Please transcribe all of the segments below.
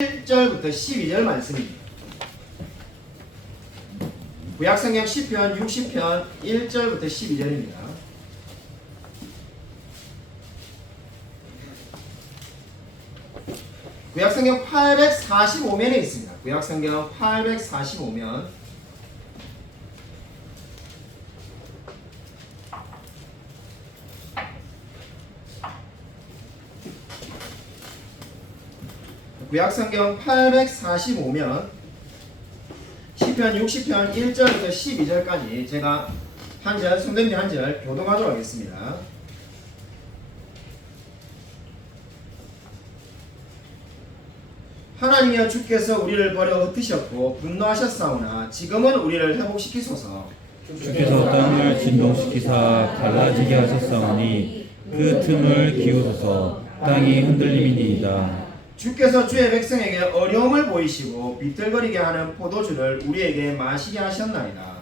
1절부터 12절 말씀입니다. 구약성경 시편 60편 1절부터 12절입니다. 구약성경 845면에 있습니다. 구약성경 845면 구약성경 845면 시편 60편 1절부터 12절까지 제가 한절 성경님 한절 교독하도록 하겠습니다. 하나님이여 주께서 우리를 버려 흩으셨고 분노하셨사오나 지금은 우리를 회복시키소서. 주께서 땅을 진동시키사 갈라지게 하셨사오니 그 틈을 기우소서. 땅이 흔들림이니이다. 주께서 주의 백성에게 어려움을 보이시고 비틀거리게 하는 포도주를 우리에게 마시게 하셨나이다.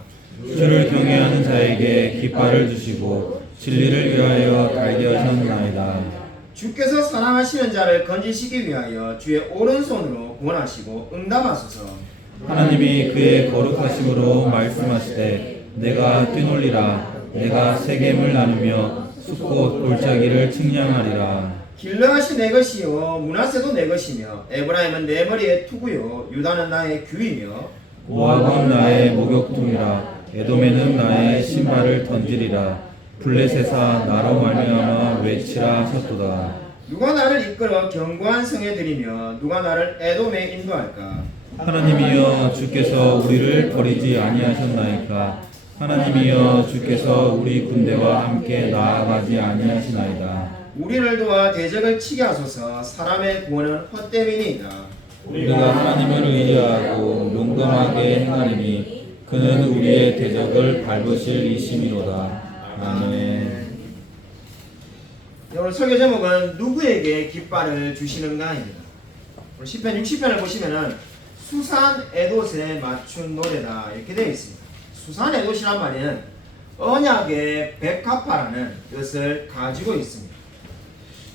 주를 경외하는 자에게 깃발을 주시고 진리를 위하여 달게 하셨나이다. 주께서 사랑하시는 자를 건지시기 위하여 주의 오른손으로 구원하시고 응답하소서. 하나님이 그의 거룩하심으로 말씀하시되 내가 뛰놀리라. 내가 세겜을 나누며 숲꽃 골짜기를 측량하리라. 길르앗이 내 것이요 므낫세도 내 것이며 에브라임은 내 머리의 투구요 유다는 나의 규이며 모압은 나의 목욕통이라. 에돔에는 나의 신발을 던지리라. 블레셋아 나로 말미암아 외치라 하셨도다. 누가 나를 이끌어 견고한 성에 들이며 누가 나를 에돔에 인도할까. 하나님이여 주께서 우리를 버리지 아니하셨나이까. 하나님이여 주께서 우리 군대와 함께 나아가지 아니하시나이다. 우리를 도와 대적을 치게 하소서. 사람의 구원은 헛됨이니이다. 우리가 하나님을 의지하고 용감하게 행하리니 그는 우리의 대적을 밟으실 이심이로다. 아멘. 오늘 설교 제목은 누구에게 깃발을 주시는가입니다. 오늘 시편 60편을 보시면은 수산 에돛에 맞춘 노래다 이렇게 되어 있습니다. 수산 에돛이란 말은 언약의 백합화라는 뜻을 가지고 있습니다.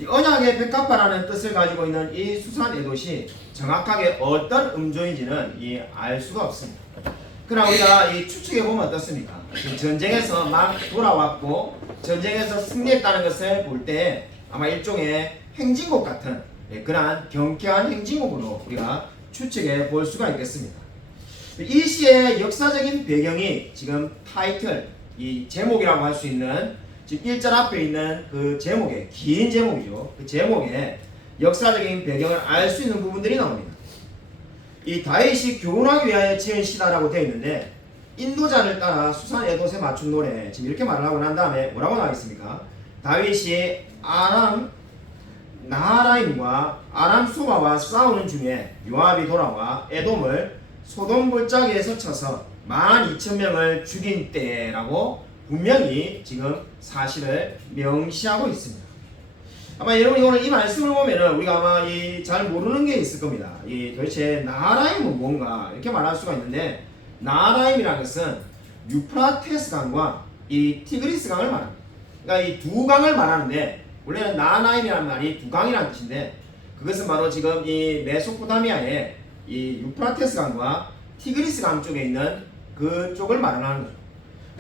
이 언약의 백합화라는 뜻을 가지고 있는 이 수산 에돛이 정확하게 어떤 음조인지는 알 수가 없습니다. 그러나 우리가 이 추측해 보면 어떻습니까? 전쟁에서 막 돌아왔고 전쟁에서 승리했다는 것을 볼 때 아마 일종의 행진곡 같은 그러한 경쾌한 행진곡으로 우리가 추측해 볼 수가 있겠습니다. 이 시의 역사적인 배경이 지금 타이틀, 이 제목이라고 할 수 있는 지금 1절 앞에 있는 그 제목에, 긴 제목이죠. 그 제목에 역사적인 배경을 알 수 있는 부분들이 나옵니다. 이 다윗이 교훈하기 위하여 지은 시다라고 되어 있는데 인도자를 따라 수산 에돛에 맞춘 노래 지금 이렇게 말을 하고 난 다음에 뭐라고 나와 있습니까? 다윗이 아람 나하라임과 아람 소바와 싸우는 중에 요압이 돌아와 에돔을 소돔 골짜기에서 쳐서 12,000명을 죽인 때라고 분명히 지금 사실을 명시하고 있습니다. 아마 여러분이 오늘 이 말씀을 보면은 우리가 아마 잘 모르는 게 있을 겁니다. 도대체 나하라임은 뭔가 이렇게 말할 수가 있는데 나하라임이라는 것은 유프라테스 강과 이 티그리스 강을 말합니다. 그러니까 이 두 강을 말하는데 원래는 나하라임이라는 말이 두 강이라는 뜻인데 그것은 바로 지금 이 메소포타미아의 이 유프라테스 강과 티그리스 강 쪽에 있는 그쪽을 말하는 거죠.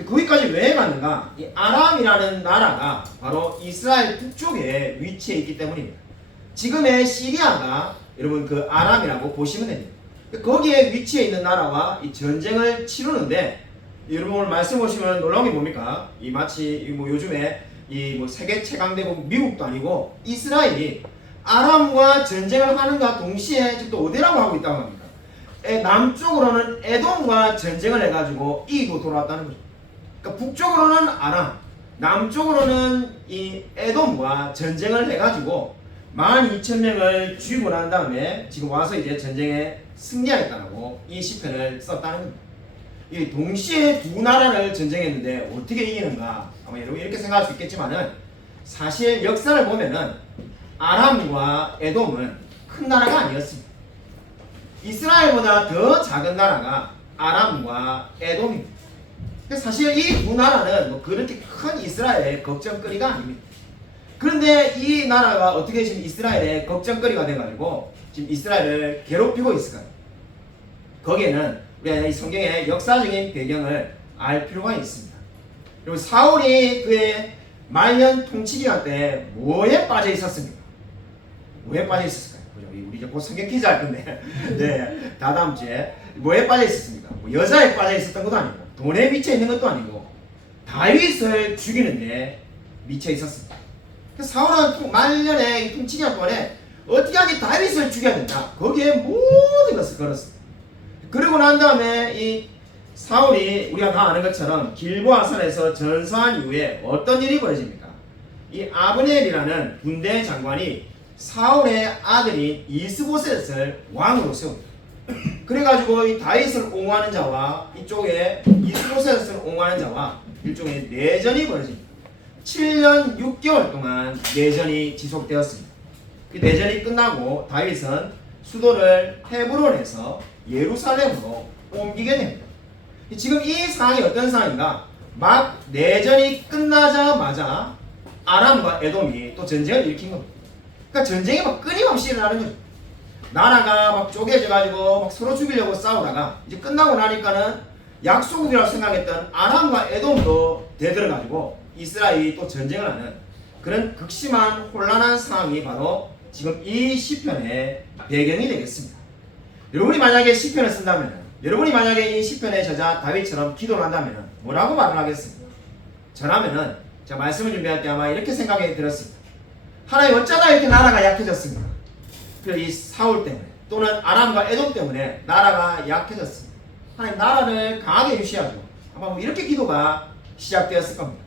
거기까지 왜 갔는가? 이 아람이라는 나라가 바로 이스라엘 북쪽에 위치해 있기 때문입니다. 지금의 시리아가 여러분 그 아람이라고 보시면 됩니다. 거기에 위치해 있는 나라와 이 전쟁을 치르는데 여러분 오늘 말씀 보시면 놀라운 게 뭡니까? 마치 요즘에 세계 최강대국 미국도 아니고 이스라엘이 아람과 전쟁을 하는가 동시에 지금 또 어디라고 하고 있다고 합니다. 남쪽으로는 에돔과 전쟁을 해가지고 이기고 돌아왔다는 거죠. 그러니까 북쪽으로는 아람, 남쪽으로는 이 에돔과 전쟁을 해가지고 12,000명을 죽이고 난 다음에 지금 와서 이제 전쟁에 승리하였다고 이 시편을 썼다는 겁니다. 이 동시에 두 나라를 전쟁했는데 어떻게 이기는가? 아마 여러분 이렇게 생각할 수 있겠지만은 사실 역사를 보면은 아람과 에돔은 큰 나라가 아니었습니다. 이스라엘보다 더 작은 나라가 아람과 에돔입니다. 사실 이 두 나라는 그렇게 큰 이스라엘의 걱정거리가 아닙니다. 그런데 이 나라가 어떻게 지금 이스라엘의 걱정거리가 돼가지고 지금 이스라엘을 괴롭히고 있을까요? 거기에는 우리가 이 성경의 역사적인 배경을 알 필요가 있습니다. 그리고 사울이 그의 말년 통치 기간 때 뭐에 빠져 있었습니까? 뭐에 빠져 있었을까요? 우리 이제 곧 성경 퀴즈 할 건데, 네, 다다음 주에 뭐에 빠져 있었습니까? 뭐 여자에 빠져 있었던 것도 아니고, 돈에 미쳐 있는 것도 아니고, 다윗을 죽이는데 미쳐 있었습니다. 그래서 사울은 말년의 통치 기간 동안에 어떻게 하게 다윗을 죽여야 된다. 거기에 모든 것을 걸었습니다. 그러고 난 다음에 이 사울이 우리가 다 아는 것처럼 길보아 산에서 전사한 이후에 어떤 일이 벌어집니까? 이 아브넬이라는 군대 장관이 사울의 아들인 이스보셋을 왕으로 세웁니다. 그래가지고 이 다윗을 옹호하는 자와 이쪽에 이스보셋을 옹호하는 자와 일종의 내전이 벌어집니다. 7년 6개월 동안 내전이 지속되었습니다. 그 내전이 끝나고 다윗은 수도를 헤브론에서 예루살렘으로 옮기게 됩니다. 지금 이 상황이 어떤 상황인가? 막 내전이 끝나자마자 아람과 에돔이 또 전쟁을 일으킨 겁니다. 그러니까 전쟁이 막 끊임없이 일어나는 거죠. 나라가 막 쪼개져가지고 막 서로 죽이려고 싸우다가 이제 끝나고 나니까는 약소국이라고 생각했던 아람과 에돔도 대들어가지고 이스라엘이 또 전쟁을 하는 그런 극심한 혼란한 상황이 바로 지금 이 시편의 배경이 되겠습니다. 여러분이 만약에 시편을 쓴다면, 여러분이 만약에 이 시편의 저자 다윗처럼 기도를 한다면 뭐라고 말을 하겠습니까? 저라면은 제가 말씀을 준비할 때 아마 이렇게 생각이 들었습니다. 하나님 어쩌다 이렇게 나라가 약해졌습니까? 이 사울 때문에 또는 아람과 에돔 때문에 나라가 약해졌습니다. 하나님 나라를 강하게 유지하죠. 아마 뭐 이렇게 기도가 시작되었을 겁니다.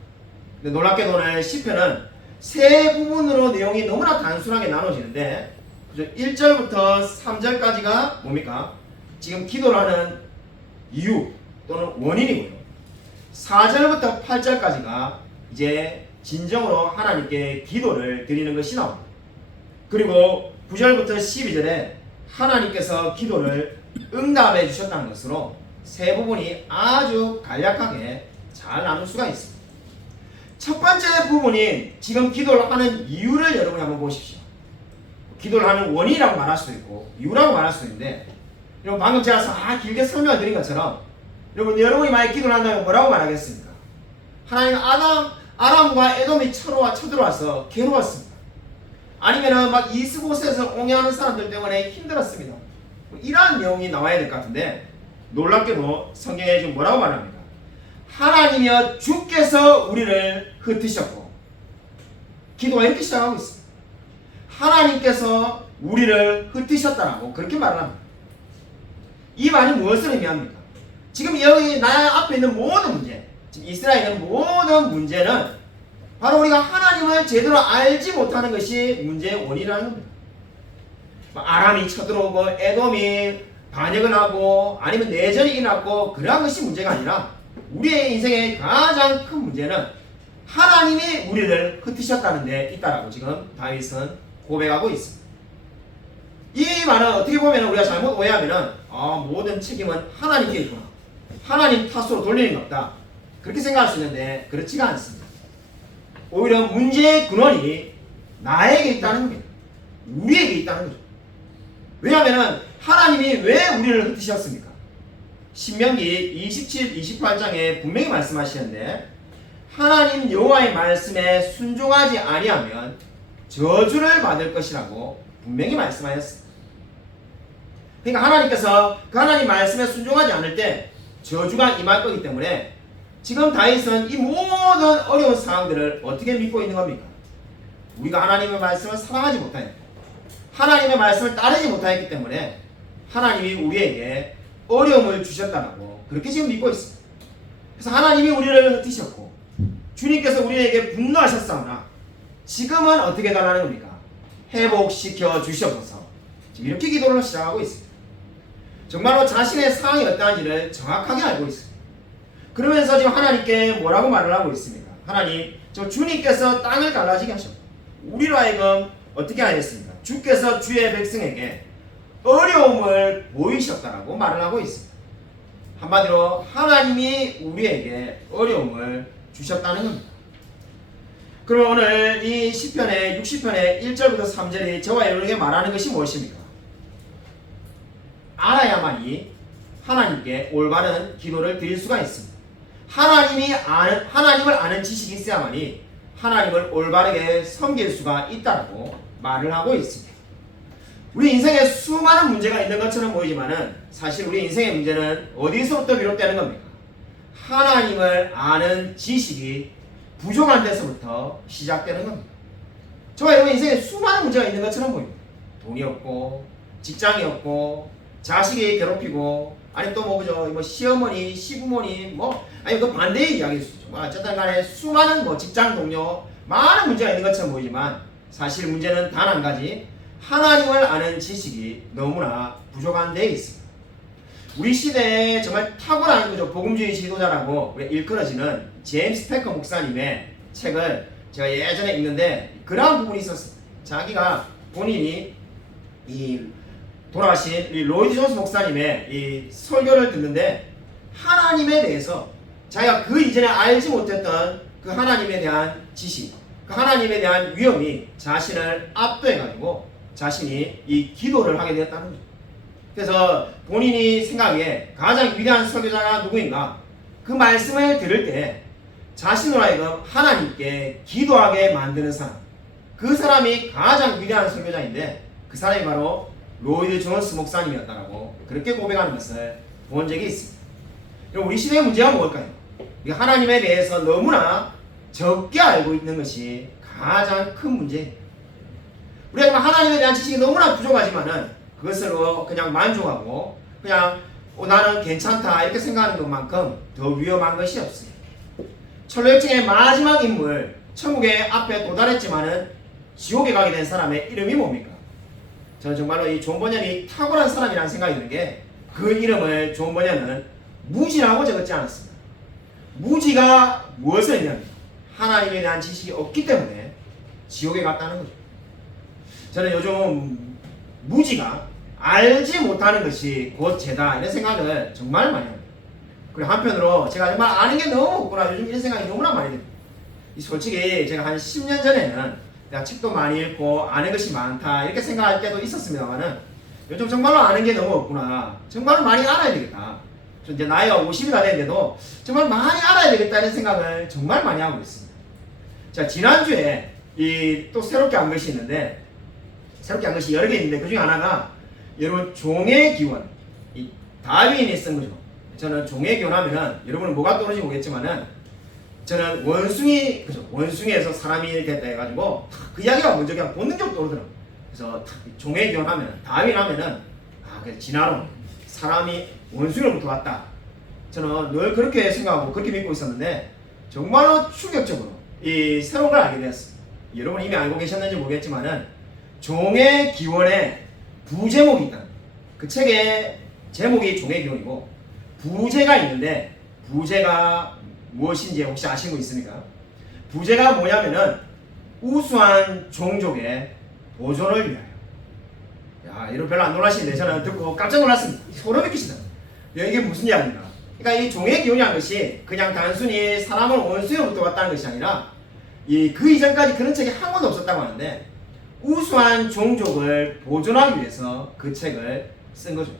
근데 놀랍게도 오늘 시편은 세 부분으로 내용이 너무나 단순하게 나눠지는데 1절부터 3절까지가 뭡니까? 지금 기도를 하는 이유 또는 원인이고요. 4절부터 8절까지가 이제 진정으로 하나님께 기도를 드리는 것이 나옵니다. 그리고 9절부터 12절에 하나님께서 기도를 응답해 주셨다는 것으로 세 부분이 아주 간략하게 잘 나눌 수가 있습니다. 첫 번째 부분인 지금 기도를 하는 이유를 여러분이 한번 보십시오. 기도를 하는 원인이라고 말할 수도 있고 이유라고 말할 수도 있는데, 여러분 방금 제가 길게 설명을 드린 것처럼 여러분이 만약 기도를 한다면 뭐라고 말하겠습니까? 하나님 아람과 에돔이 쳐들어와서 괴로웠습니다. 아니면은 막 이스보셋을 옹호하는 사람들 때문에 힘들었습니다. 이러한 내용이 나와야 될 것 같은데, 놀랍게도 성경에 지금 뭐라고 말합니까? 하나님이여 주께서 우리를 흩으셨고, 기도가 이렇게 시작하고 있습니다. 하나님께서 우리를 흩으셨다라고 그렇게 말을 합니다. 이 말이 무엇을 의미합니까? 지금 여기 나 앞에 있는 모든 문제, 지금 이스라엘의 모든 문제는 바로 우리가 하나님을 제대로 알지 못하는 것이 문제의 원인이라는 겁니다. 아람이 쳐들어오고 에돔이 반역을 하고 아니면 내전이 일어났고 그러한 것이 문제가 아니라 우리의 인생의 가장 큰 문제는 하나님이 우리를 흩으셨다는 데 있다라고 지금 다윗은 고백하고 있습니다. 이 말은 어떻게 보면 우리가 잘못 오해하면 모든 책임은 하나님께 있구나, 하나님 탓으로 돌리는 것 없다, 그렇게 생각할 수 있는데 그렇지가 않습니다. 오히려 문제의 근원이 나에게 있다는 겁니다. 우리에게 있다는 거죠. 왜냐하면 하나님이 왜 우리를 흩으셨습니까? 신명기 27, 28장에 분명히 말씀하시는데, 하나님 여호와의 말씀에 순종하지 아니하면 저주를 받을 것이라고 분명히 말씀하셨습니다. 그러니까 하나님께서 그 하나님 말씀에 순종하지 않을 때 저주가 임할 거기 때문에 지금 다윗은 이 모든 어려운 상황들을 어떻게 믿고 있는 겁니까? 우리가 하나님의 말씀을 사랑하지 못하였고 하나님의 말씀을 따르지 못하였기 때문에 하나님이 우리에게 어려움을 주셨다고 그렇게 지금 믿고 있습니다. 그래서 하나님이 우리를 흩으셨고 주님께서 우리에게 분노하셨사오나 지금은 어떻게 달라는 겁니까? 회복시켜 주시옵소서. 지금 이렇게 기도를 시작하고 있습니다. 정말로 자신의 상황이 어떠한지를 정확하게 알고 있습니다. 그러면서 지금 하나님께 뭐라고 말을 하고 있습니까? 하나님, 저 주님께서 땅을 갈라지게 하셨고 우리로 하여금 어떻게 하셨습니까? 주께서 주의 백성에게 어려움을 보이셨다라고 말을 하고 있습니다. 한마디로 하나님이 우리에게 어려움을 주셨다는 겁니다. 그럼 오늘 이 시편의 60편의 1절부터 3절이 저와 여러분에게 말하는 것이 무엇입니까? 알아야만이 하나님께 올바른 기도를 드릴 수가 있습니다. 하나님을 아는 지식이 있어야만이 하나님을 올바르게 섬길 수가 있다고 말을 하고 있습니다. 우리 인생에 수많은 문제가 있는 것처럼 보이지만은 사실 우리 인생의 문제는 어디서부터 비롯되는 겁니까? 하나님을 아는 지식이 부족한 데서부터 시작되는 겁니다. 저와 여러분 인생에 수많은 문제가 있는 것처럼 보입니다. 돈이 없고, 직장이 없고, 자식이 괴롭히고, 아니 또 뭐 그죠, 뭐 시어머니, 시부모님, 아니 그 반대의 이야기일 수 있죠. 어쨌든 간에 수많은 직장 동료, 많은 문제가 있는 것처럼 보이지만 사실 문제는 단 한 가지, 하나님을 아는 지식이 너무나 부족한 데 있습니다. 우리 시대에 정말 탁월한 그죠, 복음주의 지도자라고 일컬어지는 제임스 패커 목사님의 책을 제가 예전에 읽는데 그러한 부분이 있었습니다. 자기가 본인이 이 돌아가신 이 로이드 존스 목사님의 이 설교를 듣는데 하나님에 대해서 자기가 그 이전에 알지 못했던 그 하나님에 대한 지식, 그 하나님에 대한 위험이 자신을 압도해가지고 자신이 이 기도를 하게 되었다는 거죠. 그래서 본인이 생각에 가장 위대한 설교자가 누구인가? 그 말씀을 들을 때 자신으로 하여금 하나님께 기도하게 만드는 사람, 그 사람이 가장 위대한 설교자인데 그 사람이 바로 로이드 존스 목사님이었다라고 그렇게 고백하는 것을 본 적이 있습니다. 우리 시대의 문제가 뭘까요? 하나님에 대해서 너무나 적게 알고 있는 것이 가장 큰 문제예요. 우리가 하나님에 대한 지식이 너무나 부족하지만은 그것으로 그냥 만족하고 그냥 나는 괜찮다 이렇게 생각하는 것만큼 더 위험한 것이 없어요. 철로역정의 마지막 인물, 천국의 앞에 도달했지만은 지옥에 가게 된 사람의 이름이 뭡니까? 저는 정말로 이 존 버년이 탁월한 사람이라는 생각이 드는 게 그 이름을 존 버년은 무지라고 적었지 않았습니다. 무지가 무엇을 의미합니까? 하나님에 대한 지식이 없기 때문에 지옥에 갔다는 거죠. 저는 요즘 무지가 알지 못하는 것이 곧 죄다 이런 생각을 정말 많이 합니다. 그리고 한편으로 제가 정말 아는 게 너무 없구나 요즘 이런 생각이 너무나 많이 듭니다. 솔직히 제가 한 10년 전에는 내가 책도 많이 읽고 아는 것이 많다 이렇게 생각할 때도 있었습니다만은 요즘 정말로 아는 게 너무 없구나, 정말 많이 알아야 되겠다, 이제 나이가 50이 다 됐는데도 정말 많이 알아야 되겠다 이런 생각을 정말 많이 하고 있습니다. 자, 지난주에 또 새롭게 한 것이 있는데, 새롭게 한 것이 여러 개 있는데 그 중에 하나가 여러분 종의 기원, 이 다윈이 쓴 거죠. 저는 종의 기원 하면은 여러분은 뭐가 떠오르는지 모르겠지만은 저는 원숭이, 그죠? 원숭이에서 사람이 됐다 해가지고 그 이야기가 먼저 그냥 본능적으로 떠오르더라고요. 그래서 종의 기원 하면, 다윈 하면은 그래서 진화론, 사람이 원숭이로부터 왔다. 저는 늘 그렇게 생각하고 그렇게 믿고 있었는데 정말로 충격적으로 이 새로운 걸 알게 되었습니다. 여러분 이미 알고 계셨는지 모르겠지만은 종의 기원에 부제목이 있다. 그 책의 제목이 종의 기원이고 부제가 있는데 부제가 무엇인지 혹시 아시는 분 있습니까? 부제가 뭐냐면은 우수한 종족의 보존을 위하여. 야, 여러분 별로 안 놀라시는데 저는 듣고 깜짝 놀랐습니다. 소름이 끼치다. 이게 무슨 이야기인가? 그러니까 이 종의 기원이라는 것이 그냥 단순히 사람은 원수로부터 왔다는 것이 아니라 그 이전까지 그런 책이 한 권도 없었다고 하는데 우수한 종족을 보존하기 위해서 그 책을 쓴 거죠.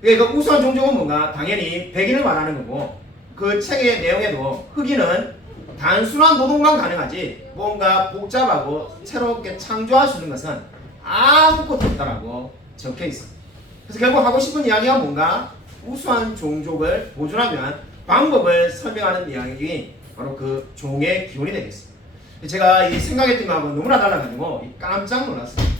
그러니까 우수한 종족은 뭔가? 당연히 백인을 말하는 거고 그 책의 내용에도 흑인은 단순한 노동만 가능하지 뭔가 복잡하고 새롭게 창조할 수 있는 것은 아무것도 없다라고 적혀 있습니다. 그래서 결국 하고 싶은 이야기가 뭔가? 우수한 종족을 보존하면 방법을 설명하는 이야기, 바로 그 종의 기원이 되겠습니다. 제가 이 생각했던 거하고 너무나 달라가지고 깜짝 놀랐습니다.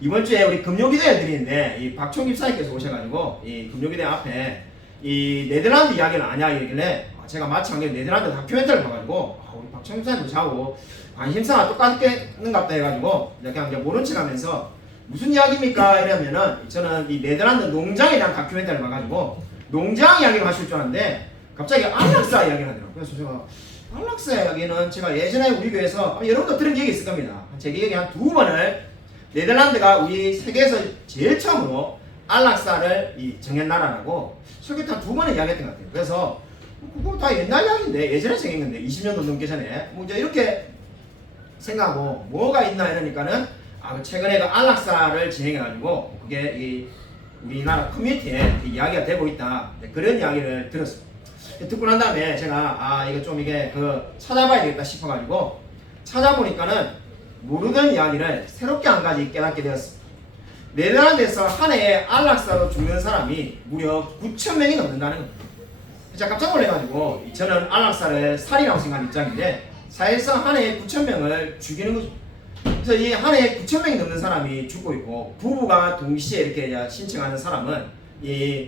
이번 주에 우리 금요기도회 드리는데 이 박총 집사님께서 오셔가지고 이 금요기도회 앞에 이 네덜란드 이야기는 아냐 이러길래 제가 마치 네덜란드 다큐멘터리를 봐가지고 우리 박총 집사님도 자고 관심사가 똑같겠는갑다 해가지고 그냥 이제 모른 척 하면서 무슨 이야기입니까? 이러면은 저는 이 네덜란드 농장에 대한 다큐멘터리를 봐가지고 농장 이야기를 하실 줄 알았는데 갑자기 안락사 이야기를 하더라고요. 그래서 제가 안락사 이야기는 제가 예전에 우리 교회에서 여러분도 들은 기억이 있을 겁니다. 제 기억에 한 2번을 네덜란드가 우리 세계에서 제일 처음으로 안락사를 정한 나라라고 설교 한 2번을 이야기했던 것 같아요. 그래서 그거 다 옛날 이야기인데 예전에 생긴 건데 20년도 넘기 전에 뭐 이제 이렇게 생각하고 뭐가 있나 이러니까는 최근에 그 안락사를 진행해가지고 그게 우리나라 커뮤니티에 이야기가 되고 있다. 그런 이야기를 들었습니다. 듣고 난 다음에 제가 이거 좀 이게 찾아봐야 되겠다 싶어가지고 찾아보니까는 모르던 이야기를 새롭게 한 가지 깨닫게 되었습니다. 네덜란드에서 한 해에 안락사로 죽는 사람이 무려 9,000명이 넘는다는 겁니다. 제가 깜짝 놀래가지고 저는 안락사를 살이라고 생각하는 입장인데 사실상 한 해에 9,000명을 죽이는 거죠. 그래서 이 한 해에 9,000명이 넘는 사람이 죽고 있고 부부가 동시에 이렇게 신청하는 사람은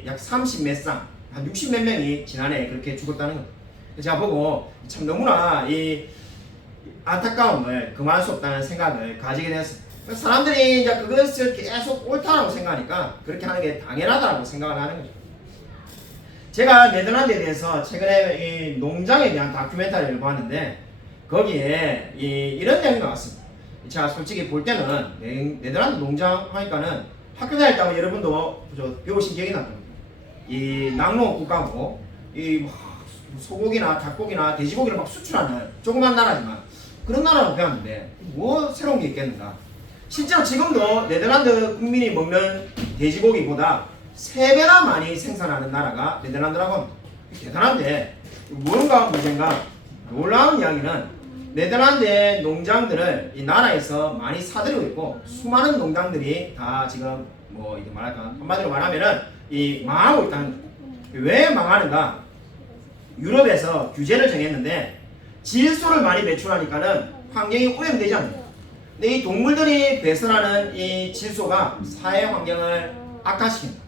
약 30 몇 상, 한 60 몇 명이 지난해 그렇게 죽었다는 겁니다. 제가 보고 참 너무나 이 안타까움을 금할 수 없다는 생각을 가지게 되었습니다. 사람들이 이제 그것을 계속 옳다라고 생각하니까 그렇게 하는 게 당연하다고 생각을 하는 거죠. 제가 네덜란드에 대해서 최근에 이 농장에 대한 다큐멘터리를 봤는데 거기에 이런 내용이 나왔습니다. 제가 솔직히 볼 때는 네덜란드 농장 하니까는 학교 다닐 때 아마 여러분도 배우신 기억이 납니다. 이 낙농 국가고 이 소고기나 닭고기나 돼지고기를 막 수출하는 조그만 나라지만 그런 나라로 배웠는데 뭐 새로운 게 있겠는가. 실제로 지금도 네덜란드 국민이 먹는 돼지고기보다 3배나 많이 생산하는 나라가 네덜란드라고 합니다. 대단한데 뭔가 문제인가. 놀라운 이야기는 네덜란드의 농장들을 이 나라에서 많이 사들이고 있고 수많은 농장들이 다 지금 뭐 이게 말할까 한마디로 말하면은 망하고 있다는 거예요. 왜 망하는가? 유럽에서 규제를 정했는데 질소를 많이 배출하니까는 환경이 오염되지 않는다. 근데 이 동물들이 배설하는 이 질소가 사회 환경을 악화시킨다.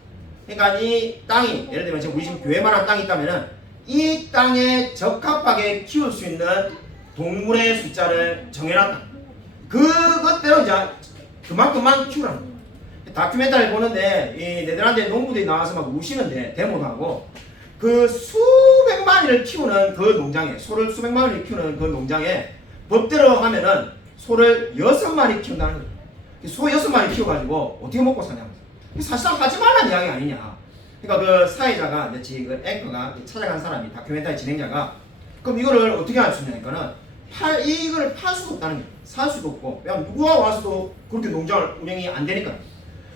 그러니까 이 땅이 예를 들면 지금 우리 지금 교회만한 땅이 있다면은 이 땅에 적합하게 키울 수 있는 동물의 숫자를 정해놨다. 그것대로 이제 그만큼만 키우라는 거예요. 다큐멘터리를 보는데 이 네덜란드의 농부들이 나와서 막 우시는데 데모도 하고 그 수백 마리를 키우는 그 농장에 소를 수백 마리를 키우는 그 농장에 법대로 하면은 소를 6마리 키운다는 거죠. 소 6마리 키워가지고 어떻게 먹고 사냐고. 사실상 하지 말라는 이야기 아니냐. 그러니까 그 사회자가 그 앵커가 찾아간 사람이 다큐멘터리 진행자가 그럼 이거를 어떻게 할 수 있냐니까는 이걸 팔 수도 없다는 거예요. 살 수도 없고 그냥 누구가 와서도 그렇게 농장을 운영이 안 되니까.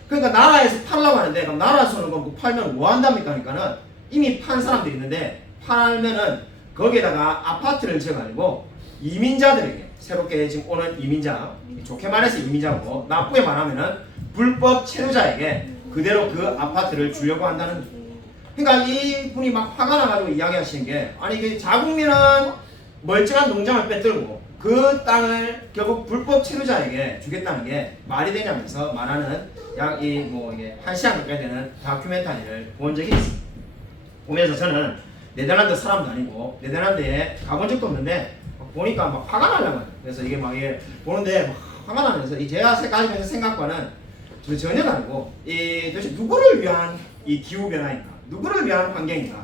그러니까 나라에서 팔려고 하는데 그럼 나라에서는 뭐 팔면 뭐 한답니까? 하니까는 이미 판 사람들이 있는데 팔면은 거기에다가 아파트를 지어가지고 이민자들에게 새롭게 지금 오는 이민자, 좋게 말해서 이민자고 나쁘게 말하면은 불법 체류자에게 그대로 그 아파트를 주려고 한다는 거죠. 그러니까 이분이 막 화가 나가지고 이야기하시는 게 아니 그 자국민은 멀쩡한 농장을 빼들고 그 땅을 결국 불법 체류자에게 주겠다는 게 말이 되냐면서 말하는 약 이게 1시간 가까이 되는 다큐멘터리를 본 적이 있습니다. 보면서 저는 네덜란드 사람도 아니고 네덜란드에 가본 적도 없는데 보니까 막 화가 나려고. 그래서 이게 막 보는데 막 화가 나면서 제가 가지면서 생각과는 전혀 다르고 도대체 누구를 위한 이 기후 변화인가, 누구를 위한 환경인가.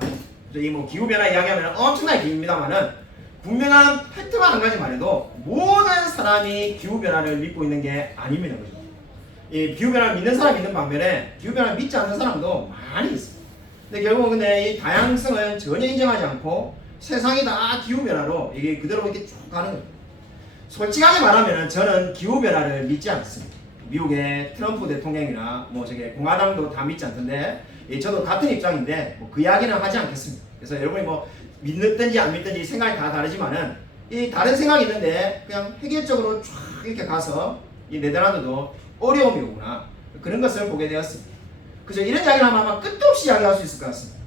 이 기후 변화 이야기하면 엄청나게 깁니다만은 분명한 팩트만 한 가지 말해도 모든 사람이 기후 변화를 믿고 있는 게 아닙니다. 이 기후 변화를 믿는 사람이 있는 반면에 기후 변화를 믿지 않는 사람도 많이 있습니다. 근데 결국은 근데 이 다양성을 전혀 인정하지 않고 세상이 다 기후 변화로 이게 그대로 이렇게 쭉 가는 거예요. 솔직하게 말하면 저는 기후 변화를 믿지 않습니다. 미국의 트럼프 대통령이나 공화당도 다 믿지 않던데 저도 같은 입장인데 그 이야기는 하지 않겠습니다. 그래서 여러분이 믿든지 안 믿든지 생각이 다 다르지만은 이 다른 생각이 있는데 그냥 획일적으로 쫙 이렇게 가서 이 네덜란드도 어려움이 오구나 그런 것을 보게 되었습니다. 그죠? 이런 이야기를 하면 아마 끝도 없이 이야기할 수 있을 것 같습니다.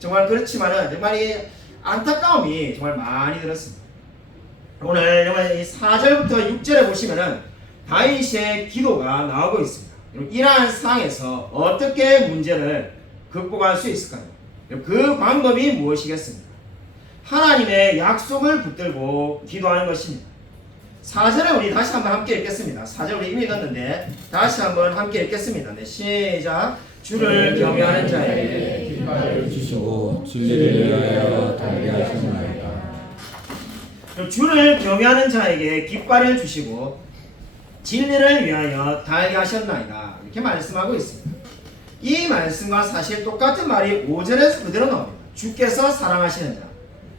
정말 그렇지만은 정말 이 안타까움이 정말 많이 들었습니다. 오늘 정말 이 4절부터 6절에 보시면은 다윗의 기도가 나오고 있습니다. 이러한 상황에서 어떻게 문제를 극복할 수 있을까요? 그 방법이 무엇이겠습니까? 하나님의 약속을 붙들고 기도하는 것입니다. 4절에 우리 다시 한번 함께 읽겠습니다. 4절 우리 이미 읽었는데 다시 한번 함께 읽겠습니다. 네, 시작. 주를 경외하는 자에게 깃발을 주시고 진리를 위하여 달게 하셨나이다. 주를 경외하는 자에게 깃발을 주시고 진리를 위하여 달게 하셨나이다. 이렇게 말씀하고 있습니다. 이 말씀과 사실 똑같은 말이 5절에서 그대로 나옵니다. 주께서 사랑하시는 자,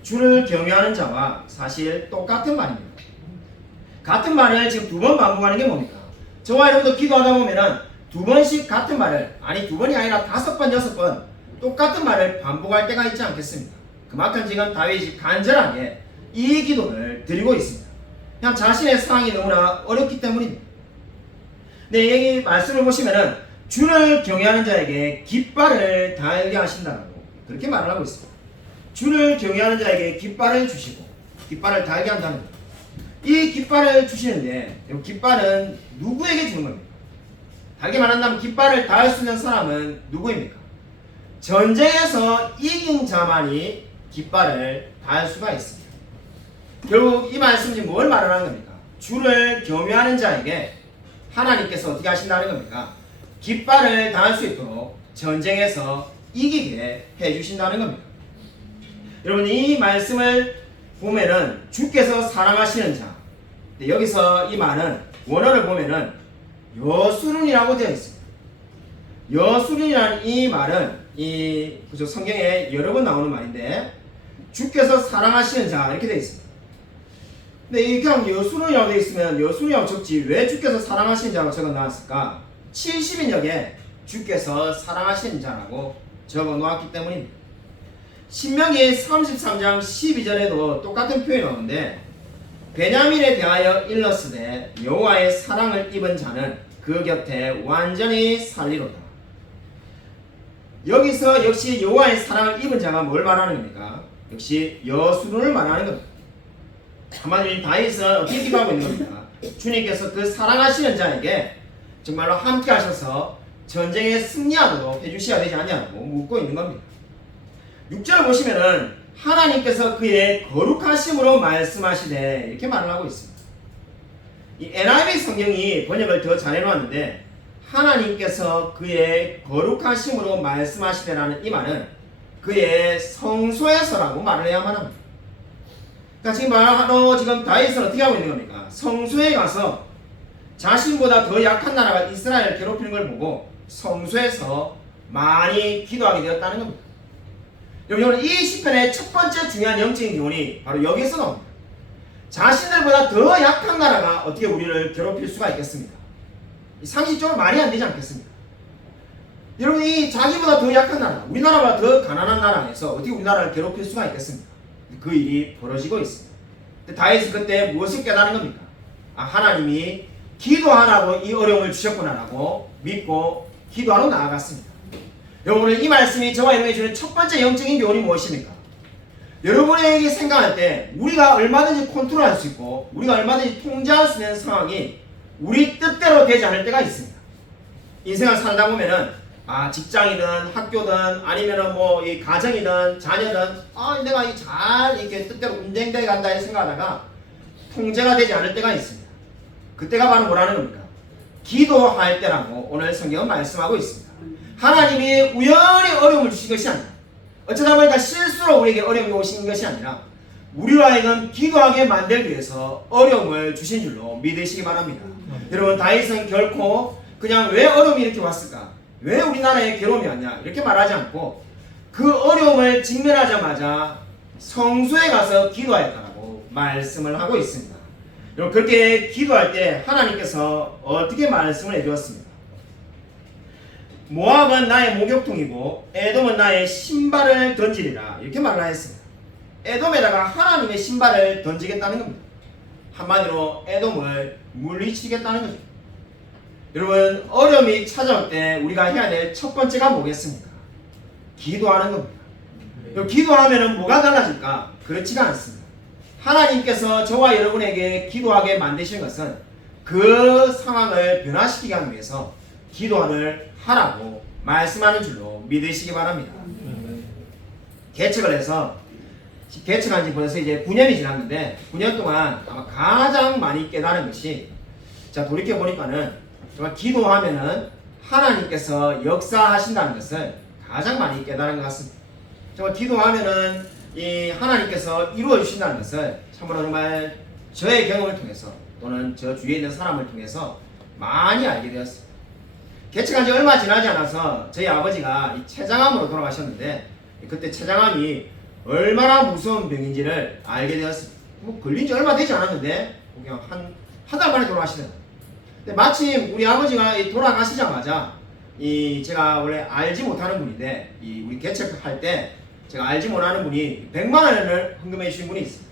주를 경외하는 자와 사실 똑같은 말입니다. 같은 말을 지금 2번 반복하는 게 뭡니까? 저와 여러분도 기도하다 보면은 두 번씩 같은 말을, 아니 두 번이 아니라 5번, 6번 똑같은 말을 반복할 때가 있지 않겠습니까? 그만큼 지금 다윗이 간절하게 이 기도를 드리고 있습니다. 그냥 자신의 상황이 너무나 어렵기 때문입니다. 네, 여기 말씀을 보시면은 주를 경외하는 자에게 깃발을 달게 하신다고 그렇게 말을 하고 있습니다. 주를 경외하는 자에게 깃발을 주시고 깃발을 달게 한다는 겁니다. 이 깃발을 주시는데 이 깃발은 누구에게 주는 겁니까? 달게 말한다면 깃발을 달 수 있는 사람은 누구입니까? 전쟁에서 이긴 자만이 깃발을 달 수가 있습니다. 결국 이 말씀이 뭘 말하는 겁니까? 주를 경외하는 자에게 하나님께서 어떻게 하신다는 겁니까? 깃발을 달 수 있도록 전쟁에서 이기게 해주신다는 겁니다. 여러분 이 말씀을 보면은 주께서 사랑하시는 자, 여기서 이 말은 원어를 보면은 여수룬이라고 되어 있습니다. 여수룬이라는 이 말은 그죠, 성경에 여러 번 나오는 말인데 주께서 사랑하시는 자 이렇게 되어 있습니다. 근데 이 그냥 여수룬이라고 되어 있으면 여수룬이라고 적지 왜 주께서 사랑하시는 자라고 적어 놨을까? 70인역에 주께서 사랑하시는 자라고 적어 놓았기 때문입니다. 신명기 33장 12절에도 똑같은 표현이 나오는데 베냐민에 대하여 일렀으되 여호와의 사랑을 입은 자는 그 곁에 완전히 살리로다. 여기서 역시 여호와의 사랑을 입은 자가 뭘 말하는 겁니까? 역시 여수룬을 말하는 겁니다. 한마디로 다윗은 어떻게 기도하고 있는 겁니까? 주님께서 그 사랑하시는 자에게 정말로 함께 하셔서 전쟁에 승리하도록 해주셔야 되지 않냐고 묻고 있는 겁니다. 6절을 보시면은 하나님께서 그의 거룩하심으로 말씀하시되 이렇게 말을 하고 있습니다. 이 NIV 성경이 번역을 더 잘 해놓았는데 하나님께서 그의 거룩하심으로 말씀하시되라는 이 말은 그의 성소에서라고 말을 해야만 합니다. 그러니까 지금 다윗은 어떻게 하고 있는 겁니까? 성소에 가서 자신보다 더 약한 나라가 이스라엘을 괴롭히는 걸 보고 성소에서 많이 기도하게 되었다는 겁니다. 여러분 이 시편의 첫 번째 중요한 영적인 교훈이 바로 여기에서 나옵니다. 자신들보다 더 약한 나라가 어떻게 우리를 괴롭힐 수가 있겠습니까? 상식적으로 말이 안 되지 않겠습니까? 여러분 이 자기보다 더 약한 나라, 우리나라보다 더 가난한 나라에서 어떻게 우리나라를 괴롭힐 수가 있겠습니까? 그 일이 벌어지고 있습니다. 다윗은 그때 무엇을 깨달은 겁니까? 하나님이 기도하라고 이 어려움을 주셨구나라고 믿고 기도하러 나아갔습니다. 여러분 이 말씀이 저와 여러분에게 주는 첫 번째 영적인 교훈이 무엇입니까? 여러분에게 생각할 때 우리가 얼마든지 컨트롤할 수 있고 우리가 얼마든지 통제할 수 있는 상황이 우리 뜻대로 되지 않을 때가 있습니다. 인생을 살다 보면은 직장이든 학교든 아니면은 이 가정이든 자녀든 내가 잘 이렇게 뜻대로 운행되게 간다 이 생각하다가 통제가 되지 않을 때가 있습니다. 그때가 바로 뭐라는 겁니까? 기도할 때라고 오늘 성경은 말씀하고 있습니다. 하나님이 우연히 어려움을 주신 것이 아니라 어쩌다 보니까 실수로 우리에게 어려움이 오신 것이 아니라 우리로 하여금 기도하게 만들기 위해서 어려움을 주신 줄로 믿으시기 바랍니다. 여러분 다윗은 결코 그냥 왜 어려움이 이렇게 왔을까? 왜 우리나라에 괴로움이 왔냐? 이렇게 말하지 않고 그 어려움을 직면하자마자 성소에 가서 기도하였다라고 말씀을 하고 있습니다. 여러분 그렇게 기도할 때 하나님께서 어떻게 말씀을 해주었습니까? 모압은 나의 목욕통이고 에돔은 나의 신발을 던지리라 이렇게 말을 하였습니다. 에돔에다가 하나님의 신발을 던지겠다는 겁니다. 한마디로 에돔을 물리치겠다는 거죠. 여러분 어려움이 찾아올 때 우리가 해야 될 첫 번째가 뭐겠습니까? 기도하는 겁니다. 기도하면 뭐가 달라질까? 그렇지가 않습니다. 하나님께서 저와 여러분에게 기도하게 만드신 것은 그 상황을 변화시키기 위해서 기도를 하라고 말씀하는 줄로 믿으시기 바랍니다. 개척을 해서 개척한 지 벌써 이제 9년이 지났는데 9년 동안 아마 가장 많이 깨달은 것이 돌이켜 보니까는 정말 기도하면은 하나님께서 역사하신다는 것을 가장 많이 깨달은 것 같습니다. 정말 기도하면은 이 하나님께서 이루어 주신다는 것을 참으로 정말 저의 경험을 통해서 또는 저 주위에 있는 사람을 통해서 많이 알게 되었습니다. 개척한 지 얼마 지나지 않아서 저희 아버지가 이 췌장암으로 돌아가셨는데 그때 췌장암이 얼마나 무서운 병인지를 알게 되었습니다. 걸린 지 얼마 되지 않았는데 그냥 한 달 만에 돌아가시더라고요. 근데 마침 우리 아버지가 돌아가시자마자 제가 원래 알지 못하는 분인데 우리 개척할 때 제가 알지 못하는 분이 100만 원을 헌금해 주신 분이 있어요.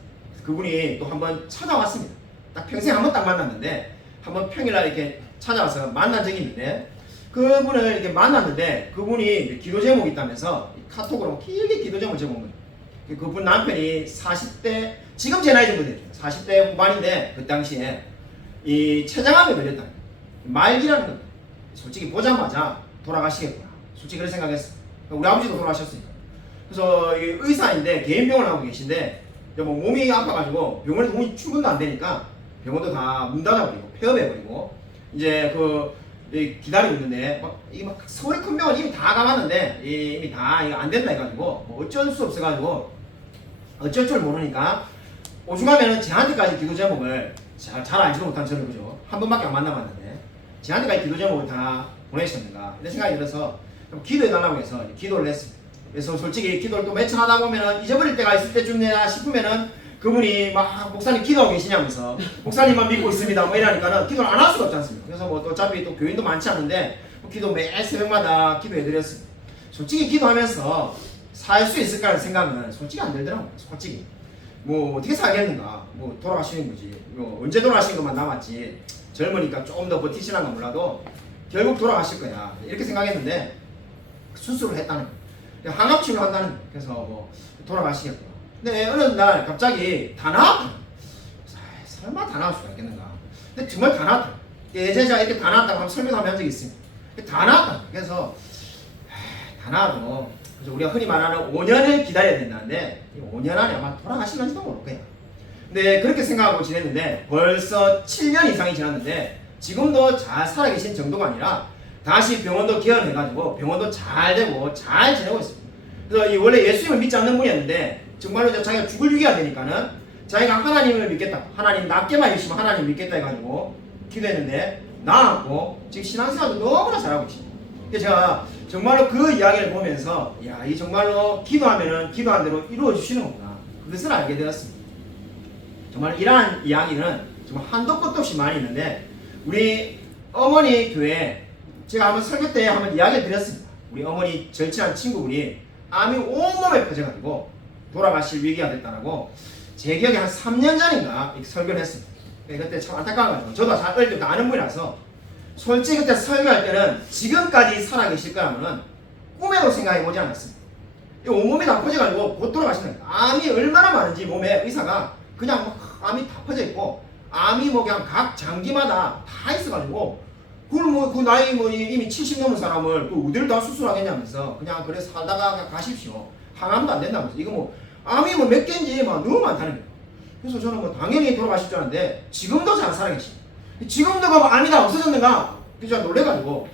그분이 또 한번 찾아왔습니다. 딱 평생 한 번 딱 만났는데 한번 평일날 이렇게 찾아와서 만난 적이 있는데 그분을 이렇게 만났는데 그분이 기도 제목이 있다면서 카톡으로 길게 기도 제목을 적은 거예요. 그분 남편이 40대 지금 제 나이 정도 됐죠. 40대 후반인데 그 당시에 췌장암에 걸렸다. 말기라는 거. 솔직히 보자마자 돌아가시겠구나. 솔직히 그렇게 생각했어. 우리 아버지도 돌아가셨으니까. 그래서 의사인데 개인 병원을 하고 계신데 뭐 몸이 아파가지고 병원에 도무지 출근도 안 되니까 병원도 다 문 닫아버리고 폐업해버리고 이제 기다리고 있는데 막 서울의 큰 병원 이미 다 가봤는데 이미 다 이거 안 된다 해가지고 뭐 어쩔 수 없어가지고 어쩔 줄 모르니까 오죽하면은 저한테까지 기도 제목을 잘 알지도 못한 저를 그죠 한 번밖에 안 만나봤는데 저한테까지 기도 제목을 다 보내셨는가 이런 생각이 들어서 기도해달라고 해서 기도를 했습니다. 그래서 솔직히 기도를 또 며칠 하다 보면은 잊어버릴 때가 있을 때쯤이나 싶으면은 그분이 막 목사님 기도하고 계시냐면서 목사님만 믿고 있습니다 뭐 이러니까는 기도를 안 할 수가 없지 않습니까? 그래서 뭐 어차피 또 교인도 많지 않은데 기도 매 새벽마다 기도해드렸습니다. 솔직히 기도하면서 살 수 있을까라는 생각은 솔직히 안 들더라고요. 솔직히 뭐 어떻게 살겠는가 뭐 돌아가시는 거지 뭐 언제 돌아가시는 것만 남았지 젊으니까 좀 더 버티시는가 몰라도 결국 돌아가실 거야 이렇게 생각했는데 수술을 했다는 거예요. 항암치료 한다는 거예요. 그래서 뭐 돌아가시겠구나. 근데 어느 날 갑자기 다 나왔다. 설마 다 나올 수가 있겠는가. 근데 정말 다 나왔다. 예전에 제가 이렇게 다 나왔다고 한번 설명도 한 적이 있습니다. 다 나왔다. 그래서 다 나와도 그래서 우리가 흔히 말하는 5년을 기다려야 된다는데 5년 안에 아마 돌아가시는지도 모를 거예요. 근데 그렇게 생각하고 지냈는데 벌써 7년 이상이 지났는데 지금도 잘 살아계신 정도가 아니라 다시 병원도 개원해가지고 병원도 잘 되고 잘 지내고 있습니다. 그래서 원래 예수님을 믿지 않는 분이었는데 정말로 자기가 죽을 위기가 되니까는 자기가 하나님을 믿겠다. 하나님 낫게만 해주시면 하나님 믿겠다 해가지고 기도했는데 나았고 지금 신앙생활도 너무나 잘하고 있습니다. 그래서 제가 정말로 그 이야기를 보면서 이 정말로 기도하면은 기도한 대로 이루어 주시는 거구나. 그것을 알게 되었습니다. 정말 이러한 이야기는 정말 한도 끝도 없이 많이 있는데 우리 어머니 교회 제가 한번 설교 때 한번 이야기를 드렸습니다. 우리 어머니 절친한 친구분이 암이 온몸에 퍼져가지고 돌아가실 위기가 됐다라고 제 기억에 한 3년 전인가 설교를 했습니다. 그때 참 안타까워가지고 저도 잘 어릴 때부터 아는 분이라서 솔직히 그때 설교할 때는 지금까지 살아계실 거라면은 꿈에도 생각해보지 않았습니다. 온몸이 다 퍼져가지고 곧 돌아가신다. 암이 얼마나 많은지 몸에 의사가 그냥 막 암이 다 퍼져있고 암이 뭐 그냥 각 장기마다 다 있어가지고 그걸 뭐 그 나이 뭐 이미 70 넘은 사람을 그 어디를 다 수술하겠냐면서 그냥 그래 살다가 그냥 가십시오. 항암도 안 된다면서 이거 뭐 암이 뭐 몇 개인지 막 너무 많다는 거예요. 그래서 저는 뭐 당연히 돌아가실 줄 알았는데 지금도 잘 살아계십니다. 지금도 그 암이 다 없어졌는가? 그래서 제가 놀래가지고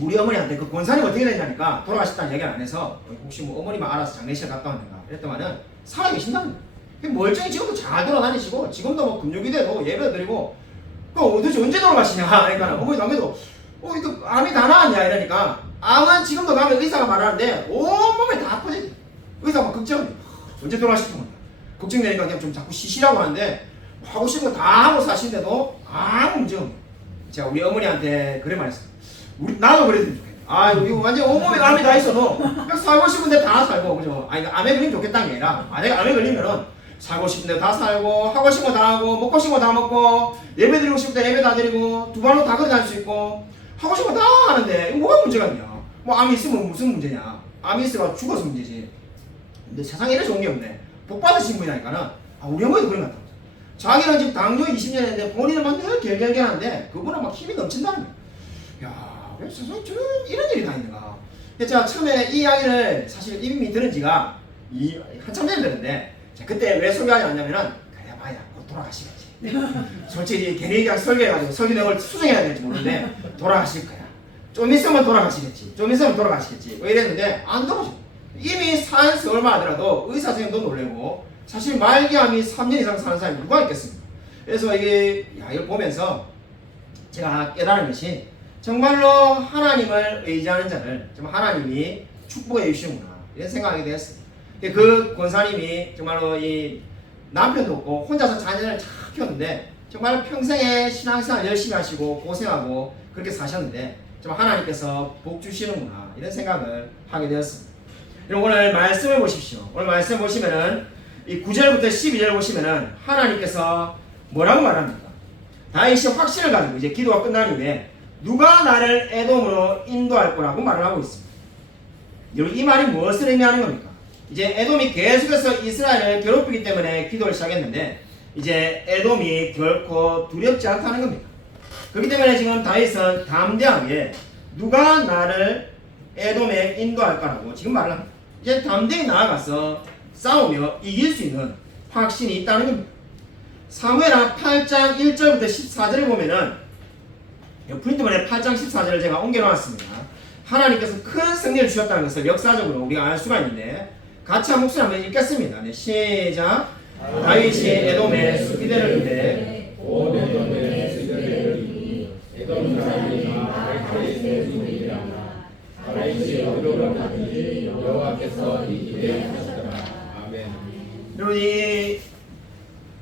우리 어머니한테 그 권사님 어떻게 됐냐니까 돌아가셨다는 얘기를 안 해서 혹시 뭐 어머니만 알아서 장례실 갔다 왔는가 이랬더만은 살아계신다는 거예요. 멀쩡히 지금도 잘 돌아다니시고 지금도 뭐 금요기대도 예배 드리고 도대체 언제 돌아가시냐 그러니까 어머니 당에도 이거 암이 다 나았냐 이러니까 암은 지금도 가면 의사가 말하는데 온몸에 다 퍼져. 의사가 막 걱정해. 언제 돌아가실지 모른다. 걱정되니까 그냥 좀 자꾸 쉬시라고 하는데 하고 싶은 거 다 하고 사시는데도 아무 문제 없네. 제가 우리 어머니한테 그래 말했어요. 나도 그랬으면 좋겠다. 이거 완전 온몸에 암이 다 있어도 그냥 살고 싶은데 다 살고 그죠? 암에 걸리면 좋겠다는 게 아니라 만약에 암에 걸리면은 살고 싶은데 다 살고 하고 싶은 거 다 하고 먹고 싶은 거 다 먹고 예배 드리고 싶을 때 예배 다 드리고 두 발로 다 걸어 다닐 수 있고 하고 싶은 거 다 하는데 이거 뭐가 문제가 있냐? 뭐 암이 있으면 무슨 문제냐? 암이 있으면 죽어서 문제지. 근데 세상에 이래 좋은 게 없네. 복 받으신 분이라니까는 우리 어머니도 그런 것 같다. 자기는 지금 당뇨 20년 했는데 본인은 막 늘 결결결하는데 그분은 막 힘이 넘친다는 거야. 야, 왜 세상에 이런 일이 다 있는가? 제가 처음에 이 이야기를 사실 이미 들은 지가 한참 전에 들었는데 그때 왜 설교하지 않냐면은 그래 봐야 곧 돌아가시겠지. 솔직히 괜히 그냥 설교해가지고 설교 내용을 수정해야 될지 모르는데 돌아가실 거야. 좀 있으면 돌아가시겠지. 좀 있으면 돌아가시겠지. 뭐 이랬는데 안 돌아가셔. 이미 산 세월만 하더라도 의사 선생님도 놀래고 사실 말기암이 3년 이상 사는 사람이 누가 있겠습니까? 그래서 이걸 보면서 제가 깨달은 것이 정말로 하나님을 의지하는 자를 정말 하나님이 축복해 주시는구나 이런 생각이 되었습니다. 그 권사님이 정말로 이 남편도 없고 혼자서 자녀를 잘 키웠는데 정말 평생에 신앙생활 열심히 하시고 고생하고 그렇게 사셨는데 정말 하나님께서 복 주시는구나 이런 생각을 하게 되었습니다. 여러분 오늘 말씀을 보십시오. 오늘 말씀 보시면은 이 9절부터 12절 보시면은 하나님께서 뭐라고 말합니까? 다윗이 확신을 가지고 이제 기도가 끝난 이후에 누가 나를 에돔으로 인도할 거라고 말을 하고 있습니다. 여러분 이 말이 무엇을 의미하는 겁니까? 이제 에돔이 계속해서 이스라엘을 괴롭히기 때문에 기도를 시작했는데 이제 에돔이 결코 두렵지 않다는 겁니다. 그렇기 때문에 지금 다윗은 담대하게 누가 나를 에돔에 인도할까라고 지금 말을 합니다. 이제 담대히 나아가서 싸우며 이길 수 있는 확신이 있다는 겁니다. 사무엘하 8장 1절부터 14절을 보면은 프린트본에 8장 14절을 제가 옮겨놓았습니다. 하나님께서 큰 승리를 주셨다는 것을 역사적으로 우리가 알 수가 있는데 같이 한 목소리 한번 읽겠습니다. 네, 시작. 다윗이 에돔의 수비대를 이래 온 에돔의 수비대를 이니 에돔 사람이 다 다윗의 손이라. 다윗이 어디로 가든지 여호와께서 이기게 하셨더라. 아멘. 그리고 이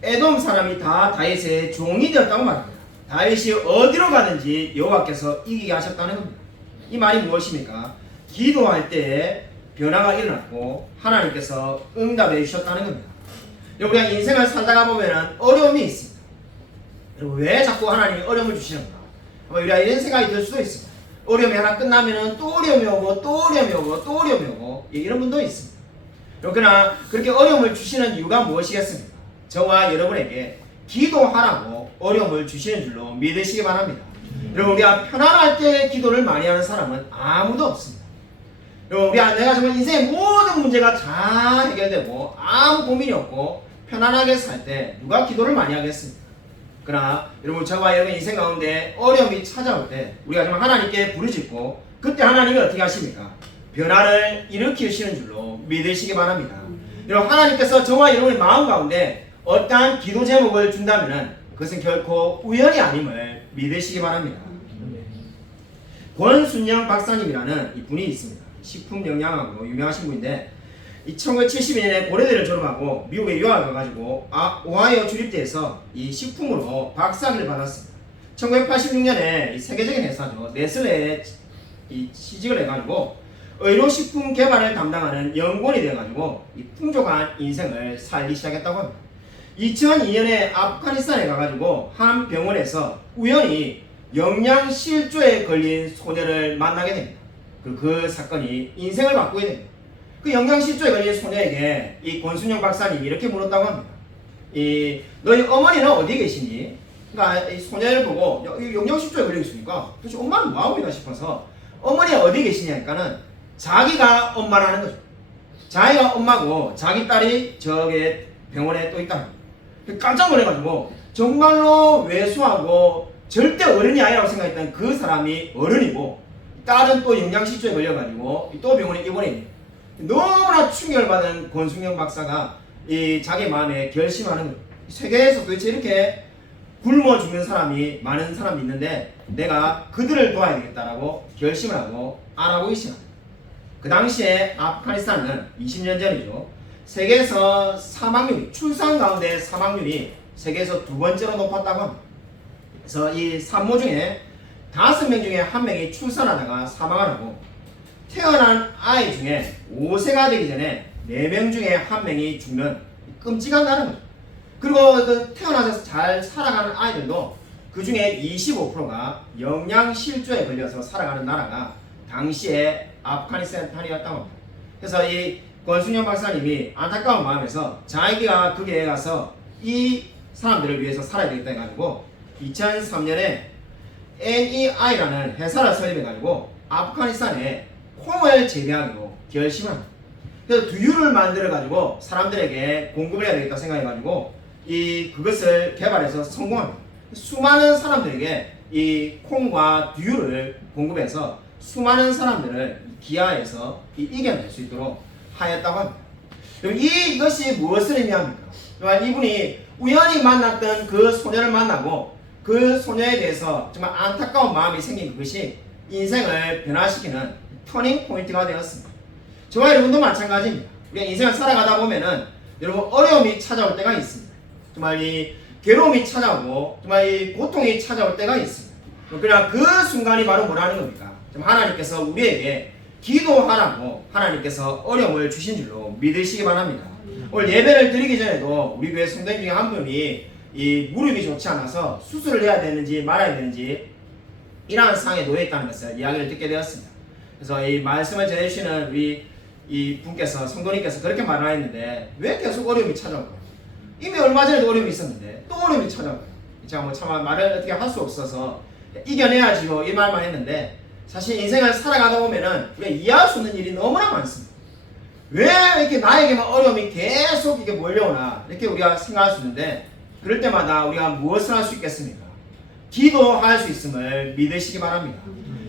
에돔 사람이 다 다윗의 종이 되었다고 말합니다. 다윗이 어디로 가든지 여호와께서 이기게 하셨다는 겁니다. 이 말이 무엇입니까? 기도할 때에 변화가 일어났고 하나님께서 응답해 주셨다는 겁니다. 우리가 인생을 살다가 보면 어려움이 있습니다. 왜 자꾸 하나님이 어려움을 주시는가? 우리가 이런 생각이 들 수도 있습니다. 어려움이 하나 끝나면 또 어려움이 오고 또 어려움이 오고 또 어려움이 오고 이런 분도 있습니다. 그러나 그렇게 어려움을 주시는 이유가 무엇이겠습니까? 저와 여러분에게 기도하라고 어려움을 주시는 줄로 믿으시기 바랍니다. 여러분 우리가 편안할 때 기도를 많이 하는 사람은 아무도 없습니다. 여러분 내가 정말 인생의 모든 문제가 잘 해결되고 아무 고민이 없고 편안하게 살 때 누가 기도를 많이 하겠습니까? 그러나 여러분 저와 여러분 인생 가운데 어려움이 찾아올 때 우리가 정말 하나님께 부르짖고 그때 하나님이 어떻게 하십니까? 변화를 일으키시는 줄로 믿으시기 바랍니다. 여러분 하나님께서 저와 여러분의 마음 가운데 어떠한 기도 제목을 준다면 그것은 결코 우연이 아님을 믿으시기 바랍니다. 권순영 박사님이라는 이 분이 있습니다. 식품 영양학으로 유명하신 분인데 1972년에 고려대를 졸업하고 미국에 유학을 가가지고 오하이오 주립대에서 이 식품으로 박사학위를 받았습니다. 1986년에 이 세계적인 회사죠 네슬레에 취직을 해가지고 의료식품 개발을 담당하는 연구원이 되어가지고 이 풍족한 인생을 살기 시작했다고 합니다. 2002년에 아프가니스탄에 가가지고 한 병원에서 우연히 영양실조에 걸린 소녀를 만나게 됩니다. 그 사건이 인생을 바꾸게 됩니다. 그 영양실조에 걸린 소녀에게 이 권순영 박사님이 이렇게 물었다고 합니다. 너희 어머니는 어디에 계시니? 그러니까 이 소녀를 보고 영양실조에 걸려 있으니까 도대체 엄마는 뭐하고 있나 싶어서 어머니가 어디에 계시냐니까는 자기가 엄마라는 거죠. 자기가 엄마고 자기 딸이 저기 병원에 또 있다. 깜짝 놀래가지고 정말로 왜소하고 절대 어른이 아니라고 생각했던 그 사람이 어른이고 딸은 또 영양실조에 걸려가지고 또 병원에 입원해 있는 너무나 충격을 받은 권순영 박사가 이 자기 마음에 결심하는 거예요. 세계에서 도대체 이렇게 굶어 죽는 사람이 많은 사람이 있는데 내가 그들을 도와야 되겠다라고 결심을 하고 알아보기 시작합니다. 그 당시에 아프가니스탄은 20년 전이죠. 세계에서 사망률이 출산 가운데 사망률이 세계에서 두 번째로 높았다고 합니다. 그래서 이 산모 중에 5명 중에 1명이 출산하다가 사망을 하고 태어난 아이 중에 5세가 되기 전에 4명 중에 1명이 죽는 끔찍한 나라는 거죠. 그리고 그 태어나서 잘 살아가는 아이들도 그 중에 25%가 영양실조에 걸려서 살아가는 나라가 당시에 아프가니스탄이었다고 합니다. 그래서 이 권순영 박사님이 안타까운 마음에서 자기가 거기에 가서 이 사람들을 위해서 살아야 되겠다 해가지고 2003년에 NEI라는 회사를 설립해가지고 아프가니스탄에 콩을 재배하기로 결심을 합니다. 그래서 두유를 만들어가지고 사람들에게 공급을 해야 되겠다 생각해가지고 그것을 개발해서 성공합니다. 수많은 사람들에게 이 콩과 두유를 공급해서 수많은 사람들을 기아에서 이겨낼 수 있도록 하였다고 합니다. 이것이 무엇을 의미합니까? 이분이 우연히 만났던 그 소녀를 만나고 그 소녀에 대해서 정말 안타까운 마음이 생긴 그것이 인생을 변화시키는 터닝 포인트가 되었습니다. 저와 여러분도 마찬가지입니다. 우리가 인생을 살아가다 보면은 여러분 어려움이 찾아올 때가 있습니다. 정말 괴로움이 찾아오고 정말 이 고통이 찾아올 때가 있습니다. 그러나 그 순간이 바로 뭐라는 겁니까? 하나님께서 우리에게 기도하라고 하나님께서 어려움을 주신 줄로 믿으시기 바랍니다. 오늘 예배를 드리기 전에도 우리 교회 성도님 중에 한 분이 이 무릎이 좋지 않아서 수술을 해야 되는지 말아야 되는지 이러한 상황에 놓여 있다는 것을 이야기를 듣게 되었습니다. 그래서 이 말씀을 전해주시는 우리 이 분께서 성도님께서 그렇게 말하였는데 왜 계속 어려움이 찾아올까요? 이미 얼마 전에도 어려움이 있었는데 또 어려움이 찾아올까요? 제가 뭐 참 말을 어떻게 할 수 없어서 이겨내야지요 이 말만 했는데 사실 인생을 살아가다 보면은 우리가 이해할 수 없는 일이 너무나 많습니다. 왜 이렇게 나에게만 어려움이 계속 이렇게 몰려오나 이렇게 우리가 생각할 수 있는데 그럴 때마다 우리가 무엇을 할 수 있겠습니까? 기도할 수 있음을 믿으시기 바랍니다.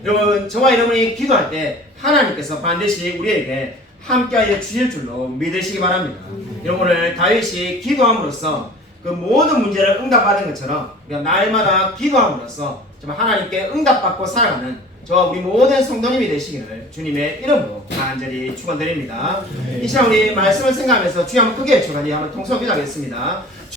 여러분 저와 여러분이 기도할 때 하나님께서 반드시 우리에게 함께하여 주실 줄로 믿으시기 바랍니다. 여러분 오늘 다윗이 기도함으로써 그 모든 문제를 응답받은 것처럼 우리가 날마다 기도함으로써 정말 하나님께 응답받고 살아가는 저와 우리 모든 성도님이 되시기를 주님의 이름으로 간절히 축원드립니다. 이 시간 우리 말씀을 생각하면서 주여 한번 크게 외쳐가니 한번 통성기도하겠습니다.